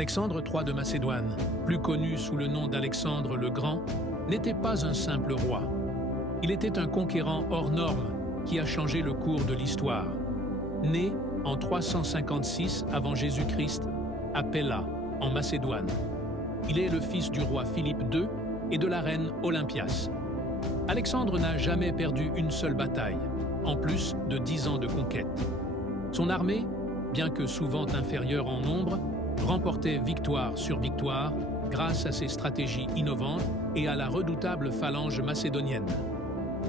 Alexandre III de Macédoine, plus connu sous le nom d'Alexandre le Grand, n'était pas un simple roi. Il était un conquérant hors norme qui a changé le cours de l'histoire. Né en 356 avant Jésus-Christ à Pella, en Macédoine. Il est le fils du roi Philippe II et de la reine Olympias. Alexandre n'a jamais perdu une seule bataille, en plus de 10 ans de conquête. Son armée, bien que souvent inférieure en nombre, remportait victoire sur victoire grâce à ses stratégies innovantes et à la redoutable phalange macédonienne.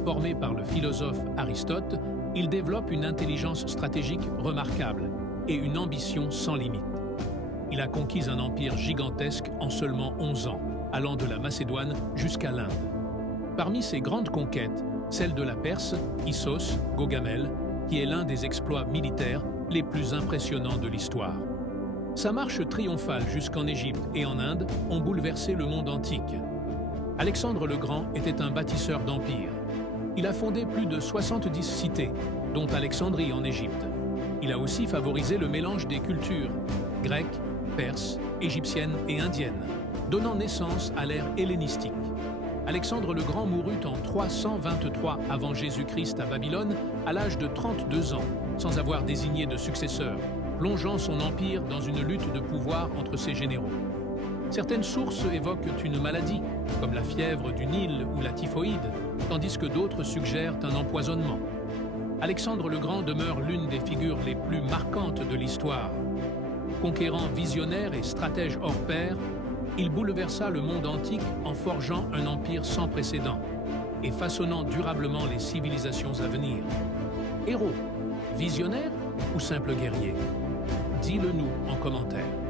Formé par le philosophe Aristote, il développe une intelligence stratégique remarquable et une ambition sans limite. Il a conquis un empire gigantesque en seulement 11 ans, allant de la Macédoine jusqu'à l'Inde. Parmi ses grandes conquêtes, celle de la Perse, Issos, Gaugamel, qui est l'un des exploits militaires les plus impressionnants de l'histoire. Sa marche triomphale jusqu'en Égypte et en Inde ont bouleversé le monde antique. Alexandre le Grand était un bâtisseur d'empires. Il a fondé plus de 70 cités, dont Alexandrie en Égypte. Il a aussi favorisé le mélange des cultures, grecque, perse, égyptienne et indienne, donnant naissance à l'ère hellénistique. Alexandre le Grand mourut en 323 avant Jésus-Christ à Babylone à l'âge de 32 ans, sans avoir désigné de successeur, plongeant son empire dans une lutte de pouvoir entre ses généraux. Certaines sources évoquent une maladie, comme la fièvre du Nil ou la typhoïde, tandis que d'autres suggèrent un empoisonnement. Alexandre le Grand demeure l'une des figures les plus marquantes de l'histoire. Conquérant visionnaire et stratège hors pair, il bouleversa le monde antique en forgeant un empire sans précédent et façonnant durablement les civilisations à venir. Héros, visionnaire ou simple guerrier? Dis-le nous en commentaire.